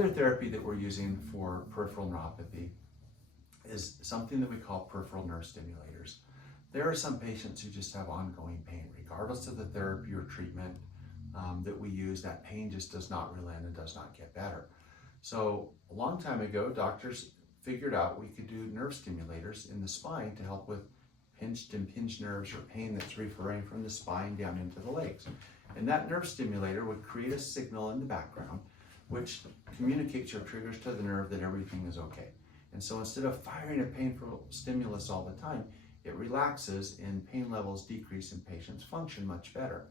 Another therapy that we're using for peripheral neuropathy is something that we call peripheral nerve stimulators. There are some patients who just have ongoing pain, regardless of the therapy or treatment that we use. That pain just does not relent and does not get better. So a long time ago, doctors figured out we could do nerve stimulators in the spine to help with pinched and impinged nerves or pain that's referring from the spine down into the legs. And that nerve stimulator would create a signal in the background which communicates or triggers to the nerve that everything is okay. And so instead of firing a painful stimulus all the time, it relaxes and pain levels decrease and patients function much better.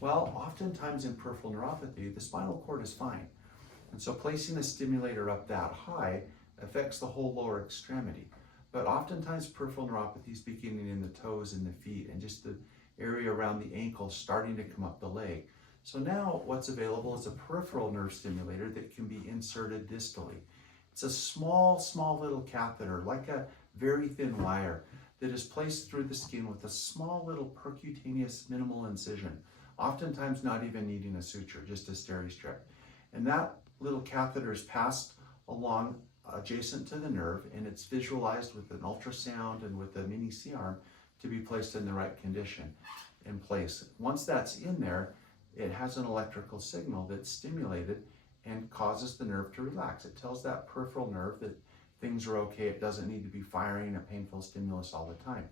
Well, oftentimes in peripheral neuropathy, the spinal cord is fine. And so placing a stimulator up that high affects the whole lower extremity. But oftentimes peripheral neuropathy is beginning in the toes and the feet and just the area around the ankle starting to come up the leg. So now what's available is a peripheral nerve stimulator that can be inserted distally. It's a small little catheter, like a very thin wire, that is placed through the skin with a small little percutaneous minimal incision, oftentimes not even needing a suture, just a steri-strip. And that little catheter is passed along adjacent to the nerve, and it's visualized with an ultrasound and with a mini C-arm to be placed in the right condition in place. Once that's in there, it has an electrical signal that's stimulated and causes the nerve to relax. It tells that peripheral nerve that things are okay. It doesn't need to be firing a painful stimulus all the time.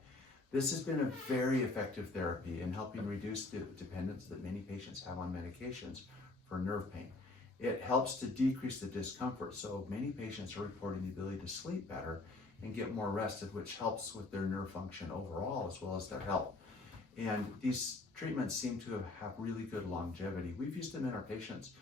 This has been a very effective therapy in helping reduce the dependence that many patients have on medications for nerve pain. It helps to decrease the discomfort, so many patients are reporting the ability to sleep better and get more rested, which helps with their nerve function overall as well as their health. And these treatments seem to have really good longevity. We've used them in our patients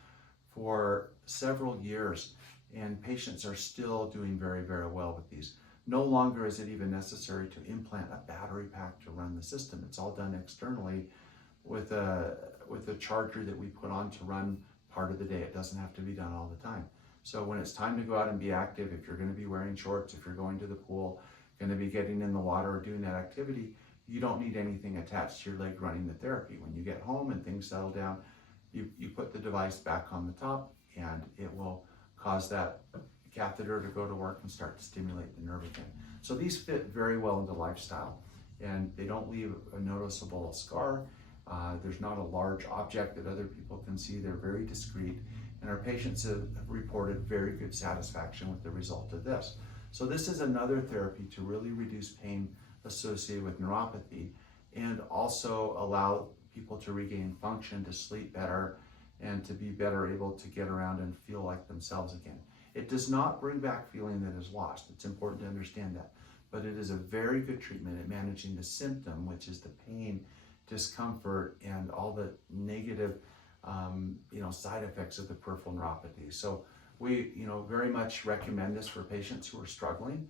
for several years, and patients are still doing very, very well with these. No longer is it even necessary to implant a battery pack to run the system. It's all done externally with a charger that we put on to run part of the day. It doesn't have to be done all the time. So when it's time to go out and be active, if you're going to be wearing shorts, if you're going to the pool, going to be getting in the water or doing that activity, you don't need anything attached to your leg running the therapy. When you get home and things settle down, you put the device back on the top and it will cause that catheter to go to work and start to stimulate the nerve again. So these fit very well into lifestyle and they don't leave a noticeable scar. There's not a large object that other people can see. They're very discreet, and our patients have reported very good satisfaction with the result of this. So this is another therapy to really reduce pain associated with neuropathy and also allow people to regain function, to sleep better, and to be better able to get around and feel like themselves again. It does not bring back feeling that is lost. It's important to understand that. But it is a very good treatment at managing the symptom, which is the pain, discomfort, and all the negative side effects of the peripheral neuropathy. So we very much recommend this for patients who are struggling.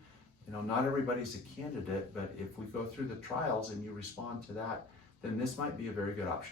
Not everybody's a candidate, but if we go through the trials and you respond to that, then this might be a very good option.